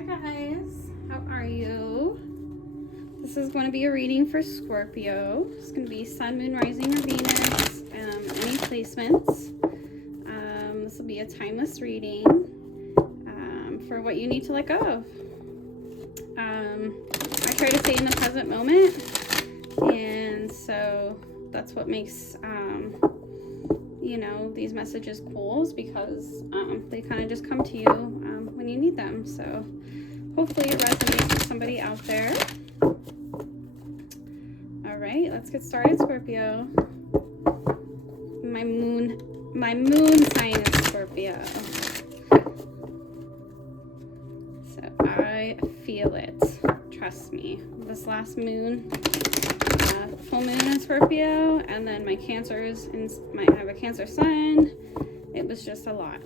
Hi guys, how are you? This is going to be a reading for Scorpio. It's going to be Sun, Moon, Rising, or Venus, any placements. This will be a timeless reading for what you need to let go of. I try to stay in the present moment, and so that's what makes these messages cool, is because they kind of just come to you when you need them. So hopefully it resonates with somebody out there. All right, let's get started, Scorpio. My moon sign is Scorpio, so I feel it. Trust me. This last moon, full moon in Scorpio, and then my Cancers, and I have a Cancer sun. It was just a lot.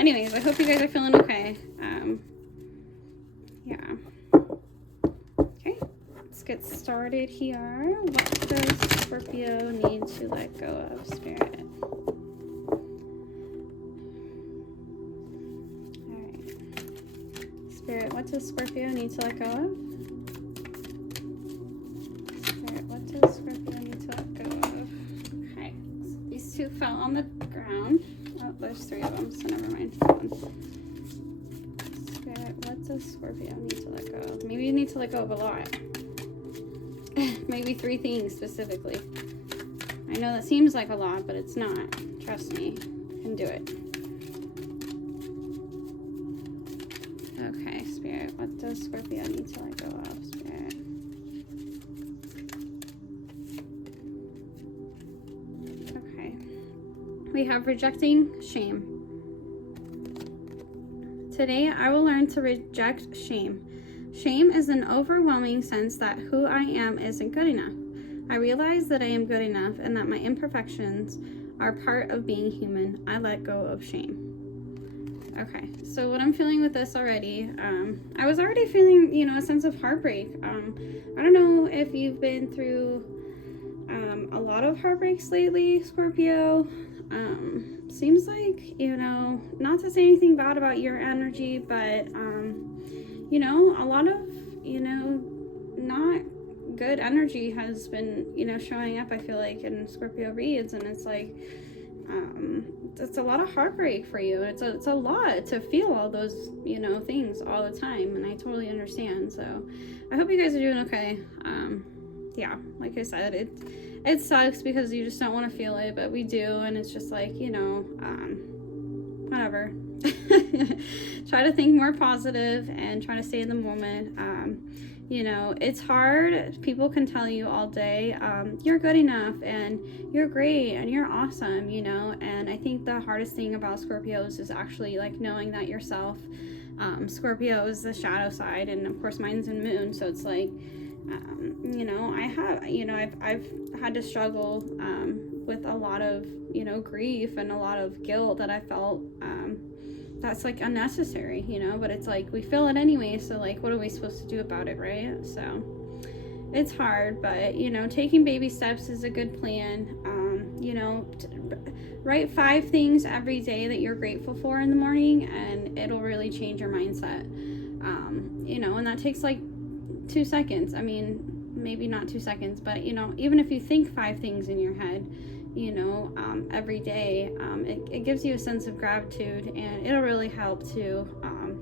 Anyways, I hope you guys are feeling okay. Yeah. Okay, let's get started here. What does Scorpio need to let go of, Spirit? Alright. Spirit, what does Scorpio need to let go of? Spirit, what does Scorpio need to let go of? Okay, so these two fell on the ground. Oh, there's three of them, so never mind. Spirit, what does Scorpio need to let go of? Maybe you need to let go of a lot. Maybe 3 things specifically. I know that seems like a lot, but it's not. Trust me, you can do it. Okay, Spirit, what does Scorpio need to let go of, Spirit? Okay. We have rejecting shame. Today, I will learn to reject shame. Shame is an overwhelming sense that who I am isn't good enough. I realize that I am good enough and that my imperfections are part of being human. I let go of shame. Okay, so what I'm feeling with this already, I was already feeling, a sense of heartbreak. I don't know if you've been through a lot of heartbreaks lately, Scorpio. Seems like, not to say anything bad about your energy, but, a lot of, not good energy has been, showing up, I feel like, in Scorpio reads, and it's like, it's a lot of heartbreak for you. It's a lot to feel all those, things all the time, and I totally understand. So I hope you guys are doing okay. Yeah, like I said, it sucks because you just don't want to feel it, but we do, and it's just like, whatever. Try to think more positive and try to stay in the moment. It's hard. People can tell you all day, you're good enough and you're great and you're awesome, and I think the hardest thing about Scorpios is actually like knowing that yourself. Scorpio is the shadow side, and of course mine's in moon, so it's like, I've had to struggle with a lot of, grief and a lot of guilt that I felt, that's like unnecessary, but it's like we feel it anyway, so like what are we supposed to do about it, right? So it's hard, but taking baby steps is a good plan. Write 5 things every day that you're grateful for in the morning, and it'll really change your mindset. And that takes like 2 seconds. I mean, maybe not 2 seconds, but even if you think 5 things in your head, every day, it gives you a sense of gratitude, and it'll really help to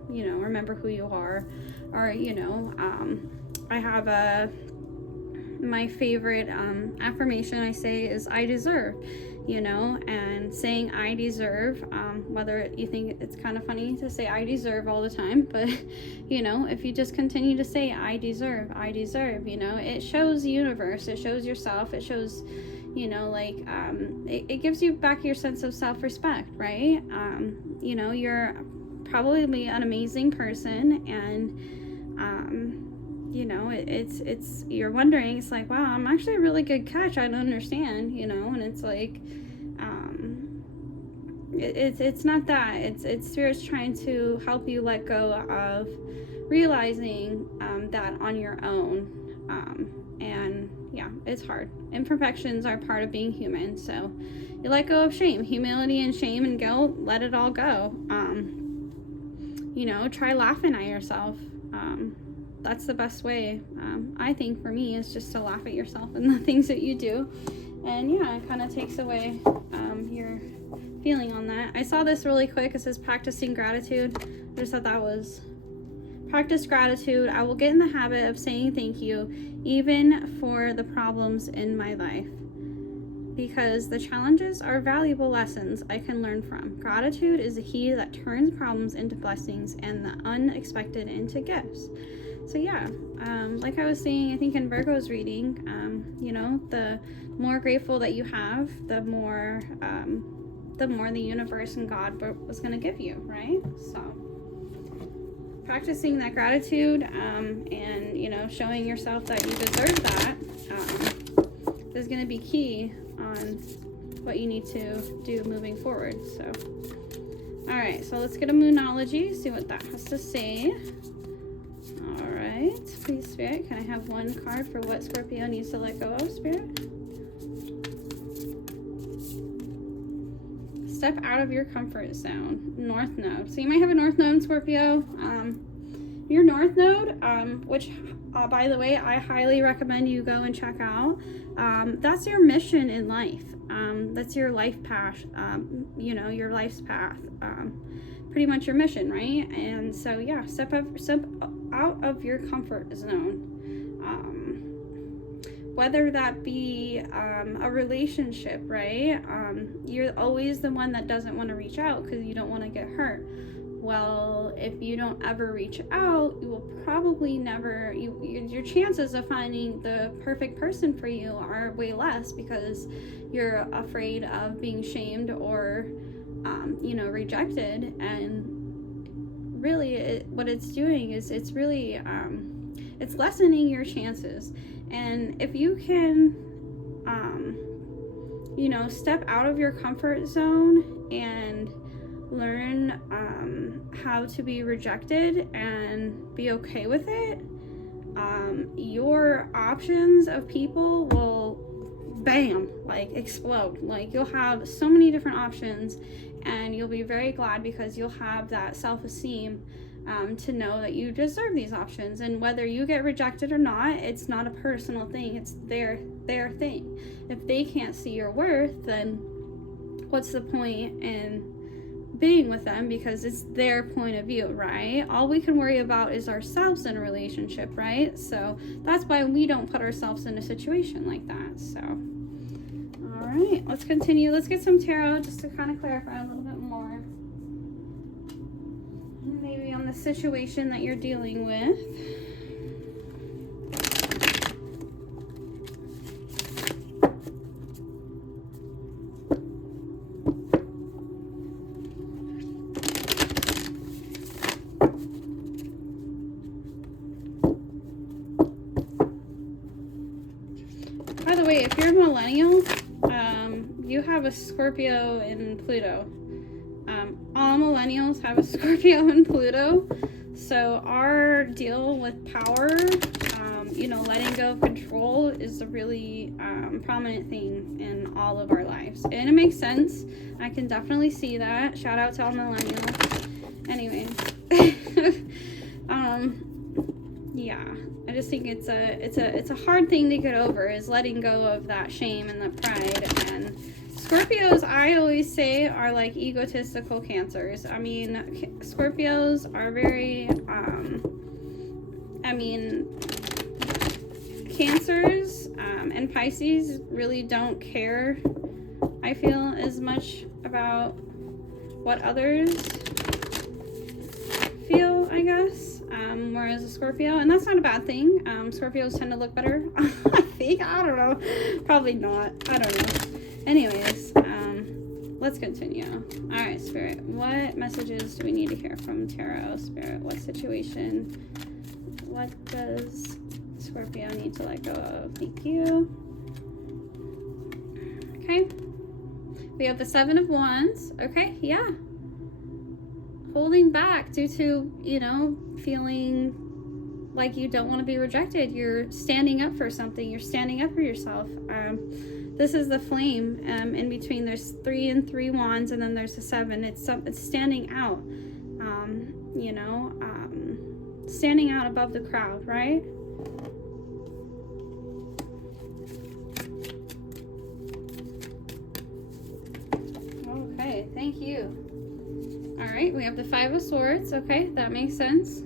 remember who you are. Or I have my favorite affirmation I say is I deserve, and saying I deserve, whether you think it's kind of funny to say I deserve all the time, but if you just continue to say I deserve, it shows the universe, it shows yourself, it shows, it gives you back your sense of self-respect, right? You're probably an amazing person, and it's you're wondering, it's like, wow, I'm actually a really good catch, I don't understand, and it's like, it's not that, it's Spirit's trying to help you let go of realizing that on your own, and yeah, it's hard. Imperfections are part of being human, so you let go of shame, humility, and shame and guilt. Let it all go. you know, try laughing at yourself. That's the best way, I think, for me, is just to laugh at yourself and the things that you do. And yeah, it kind of takes away your feeling on that. I saw this really quick. It says practicing gratitude. I just thought that was, practice gratitude. I will get in the habit of saying thank you, even for the problems in my life, because the challenges are valuable lessons I can learn from. Gratitude is the key that turns problems into blessings and the unexpected into gifts. So yeah, like I was saying, I think in Virgo's reading, you know, the more grateful that you have, the more the universe and God was going to give you, right? So practicing that gratitude, and, you know, showing yourself that you deserve that, is going to be key on what you need to do moving forward. So, all right, so let's get a Moonology, see what that has to say. All right, please, Spirit, can I have one card for what Scorpio needs to let go of, Spirit? Step out of your comfort zone. North Node. So you might have a North Node, Scorpio. Your North Node, which, by the way, I highly recommend you go and check out. That's your mission in life. That's your life path, you know, your life's path. Pretty much your mission, right? And so, yeah, step out of your comfort zone. Whether that be a relationship, right? You're always the one that doesn't want to reach out because you don't want to get hurt. Well, if you don't ever reach out, you will probably never, your chances of finding the perfect person for you are way less because you're afraid of being shamed or, you know, rejected. And really what it's doing is it's really, it's lessening your chances. And if you can, you know, step out of your comfort zone and learn how to be rejected and be okay with it, your options of people will bam, like explode. Like you'll have so many different options and you'll be very glad because you'll have that self-esteem to know that you deserve these options. And whether you get rejected or not, it's not a personal thing, it's their thing. If they can't see your worth, then what's the point in being with them, because it's their point of view, right? All we can worry about is ourselves in a relationship, right? So that's why we don't put ourselves in a situation like that. So all right, let's continue. Let's get some tarot just to kind of clarify a little bit more, maybe on the situation that you're dealing with. By the way, if you're a millennial, you have a Scorpio in Pluto. All millennials have a Scorpio in Pluto. So our deal with power, you know, letting go of control is a really prominent thing in all of our lives. And it makes sense. I can definitely see that. Shout out to all millennials. Anyway. Yeah. I just think it's a hard thing to get over, is letting go of that shame and that pride. And Scorpios, I always say, are like egotistical Cancers. I mean, Scorpios are very, I mean, Cancers and Pisces really don't care, I feel, as much about what others feel, I guess. Whereas a Scorpio, and that's not a bad thing. Scorpios tend to look better, I think. I don't know. Probably not. I don't know. Anyways, let's continue. All right, Spirit, what messages do we need to hear from Tarot? Spirit, what situation? What does Scorpio need to let go of? Thank you. Okay. We have the Seven of Wands. Okay, yeah. Holding back due to, you know, feeling like you don't want to be rejected. You're standing up for something. You're standing up for yourself. This is the flame. In between, there's 3 and 3 wands, and then there's the 7. It's standing out. you know, standing out above the crowd, right? Okay, thank you. All right, we have the Five of Swords. Okay, that makes sense.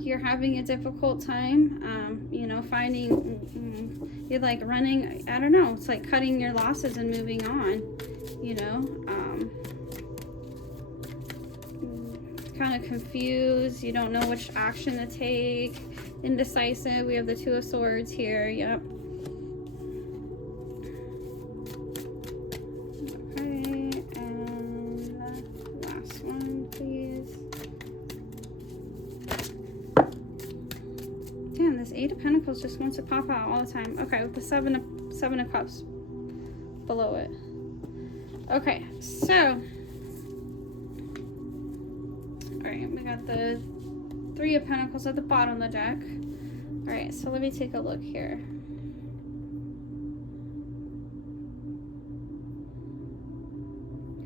You're having a difficult time, you know, finding, you're like running, I don't know, it's like cutting your losses and moving on, you know, kind of confused, you don't know which action to take, indecisive. We have the Two of Swords here. Yep. Okay, and last one, please. Damn, this Eight of Pentacles just wants to pop out all the time. Okay, with the Seven of Cups below it. Okay, so alright, we got the Three of Pentacles at the bottom of the deck. Alright, so let me take a look here.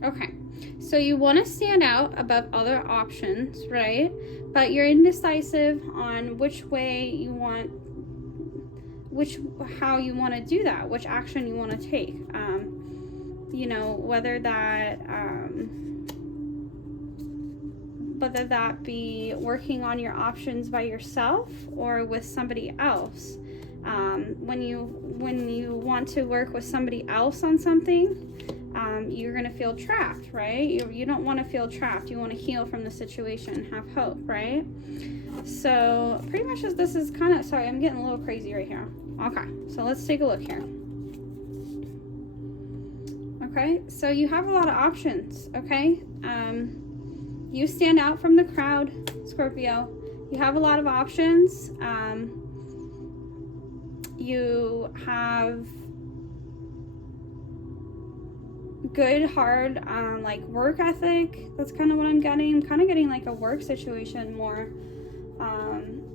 Okay, so you want to stand out above other options, right? But you're indecisive on which way you want, how you want to do that, which action you want to take. You know, whether that be working on your options by yourself or with somebody else. When you want to work with somebody else on something, you're going to feel trapped, right? You don't want to feel trapped. You want to heal from the situation, have hope, right? So pretty much this is kind of, sorry, I'm getting a little crazy right here. Okay, so let's take a look here. Okay, so you have a lot of options, okay? You stand out from the crowd, Scorpio. You have a lot of options. You have good, hard, like work ethic. That's kind of what I'm getting. I'm kind of getting like a work situation more.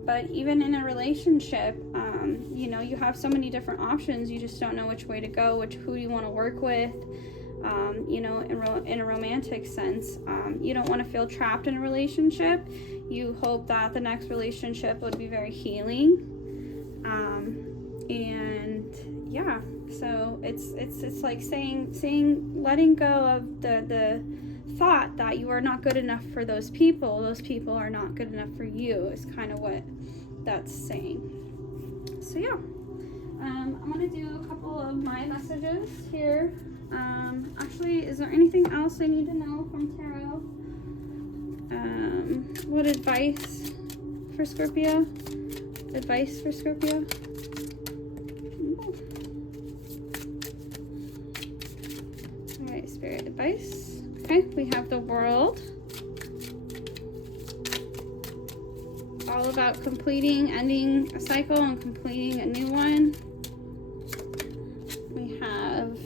But even in a relationship, you know, you have so many different options. You just don't know which way to go, who you want to work with. You know, in a romantic sense, you don't want to feel trapped in a relationship. You hope that the next relationship would be very healing. And yeah, so it's like letting go of the thought that you are not good enough for those people are not good enough for you, is kind of what that's saying. So yeah, I'm gonna do a couple of my messages here. Actually, is there anything else I need to know from tarot? What advice for Scorpio? Advice for Scorpio? Alright, Spirit advice. Okay, we have the World. All about completing, ending a cycle and completing a new one. We have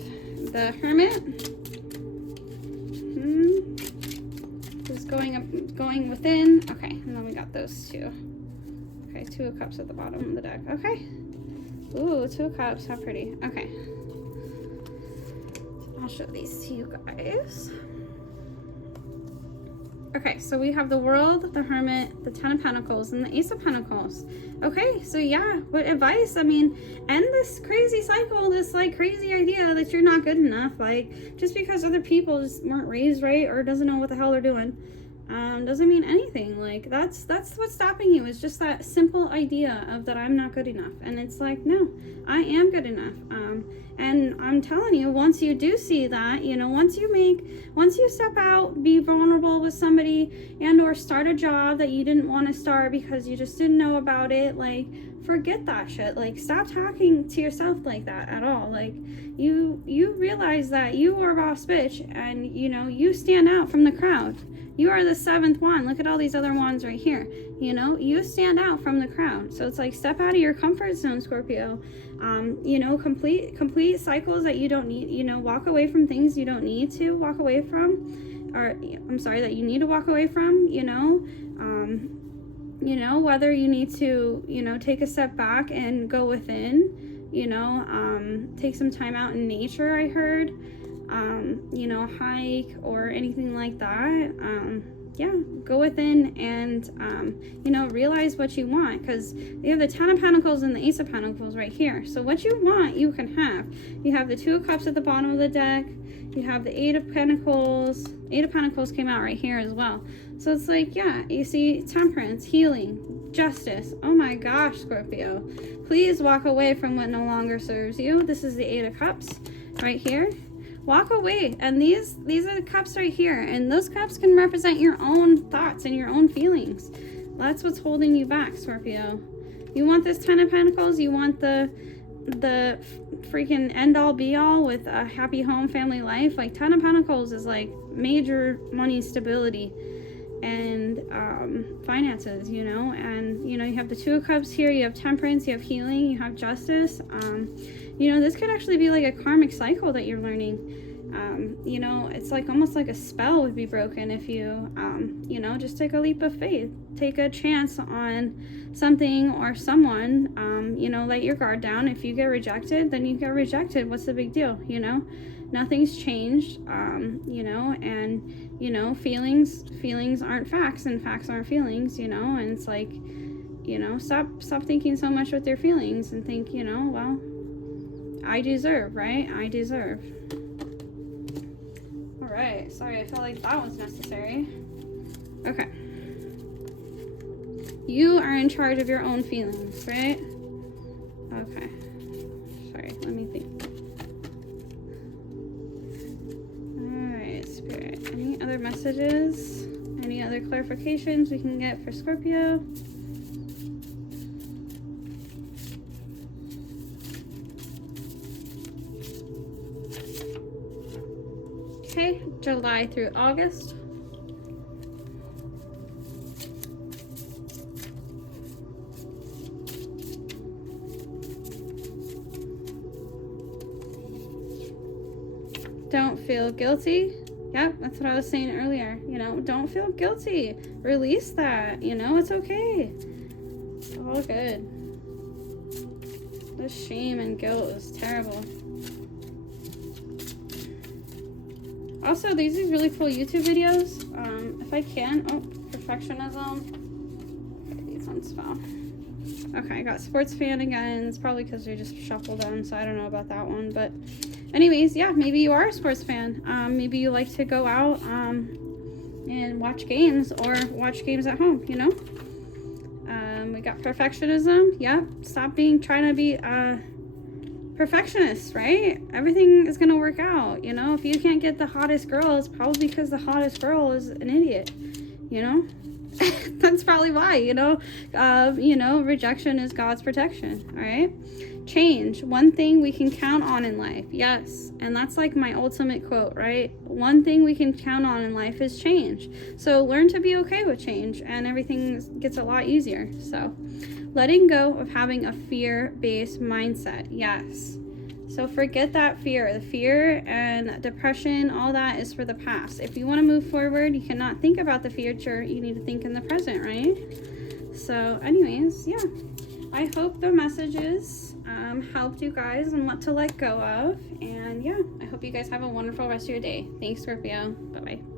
the Hermit. Is going within. Okay, and then we got those two. Okay, Two of Cups at the bottom of the deck. Okay. Ooh, Two of Cups. How pretty. Okay. I'll show these to you guys. Okay, so we have the World, the Hermit, the Ten of Pentacles, and the Ace of Pentacles. Okay, so yeah, what advice? I mean, end this crazy cycle, this like crazy idea that you're not good enough. Like, just because other people just weren't raised right or doesn't know what the hell they're doing, doesn't mean anything. Like, that's what's stopping you, is just that simple idea of that I'm not good enough. And it's like, no, I am good enough. And I'm telling you, once you do see that, you know, once you step out, be vulnerable with somebody, and or start a job that you didn't want to start because you just didn't know about it, like, forget that shit. Like, stop talking to yourself like that at all. Like, you realize that you are a boss bitch, and, you know, you stand out from the crowd. You are the seventh wand. Look at all these other wands right here. You know, you stand out from the crowd. So it's like, step out of your comfort zone, Scorpio. You know, complete cycles that you don't need. You know, walk away from things you don't need to walk away from, or I'm sorry, that you need to walk away from. You know, whether you need to, you know, take a step back and go within. You know, take some time out in nature. I heard. You know, hike or anything like that. yeah, go within and, you know, realize what you want, because you have the 10 of Pentacles and the Ace of Pentacles right here. So what you want, you can have. You have the 2 of Cups at the bottom of the deck. You have the 8 of Pentacles. 8 of Pentacles came out right here as well. So it's like, yeah, you see Temperance, healing, justice. Oh my gosh, Scorpio. Please walk away from what no longer serves you. This is the 8 of Cups right here. Walk away. And these are the cups right here. And those cups can represent your own thoughts and your own feelings. That's what's holding you back, Scorpio. You want this 10 of Pentacles. You want the freaking end all be all with a happy home family life. Like 10 of Pentacles is like major money stability and finances, you know. And you know, you have the 2 of Cups here, you have Temperance, you have healing, you have justice. You know, this could actually be like a karmic cycle that you're learning. You know, it's like almost like a spell would be broken if you you know, just take a leap of faith, take a chance on something or someone. You know, let your guard down. If you get rejected, then you get rejected. What's the big deal? You know, nothing's changed. You know, and you know, feelings aren't facts, and facts aren't feelings. You know, and it's like, you know, stop thinking so much with your feelings and think, you know, well, I deserve, right? I deserve. All right. Sorry, I felt like that was necessary. Okay. You are in charge of your own feelings, right? Okay. Sorry, let me think. All right, Spirit. Any other messages? Any other clarifications we can get for Scorpio? Okay, July through August. Don't feel guilty. Yep, that's what I was saying earlier. You know, don't feel guilty. Release that. You know, it's okay. It's all good. This shame and guilt is terrible. Also, these are really cool YouTube videos. If I can, perfectionism. Okay, these ones fell. Okay, I got sports fan again. It's probably because they just shuffled them, so I don't know about that one. But anyways, yeah, maybe you are a sports fan. Maybe you like to go out and watch games or watch games at home, you know? We got perfectionism. Yep, stop trying to be perfectionist, right? Everything is gonna work out, you know. If you can't get the hottest girl, it's probably because the hottest girl is an idiot, you know. That's probably why, you know. Rejection is God's protection. All right. Change, one thing we can count on in life. Yes, and that's like my ultimate quote, right? One thing we can count on in life is change. So learn to be okay with change, and everything gets a lot easier. So letting go of having a fear-based mindset. Yes. So forget that fear. The fear and depression, all that is for the past. If you want to move forward, you cannot think about the future. You need to think in the present, right? So anyways, yeah. I hope the messages helped you guys on what to let go of. And yeah, I hope you guys have a wonderful rest of your day. Thanks, Scorpio. Bye-bye.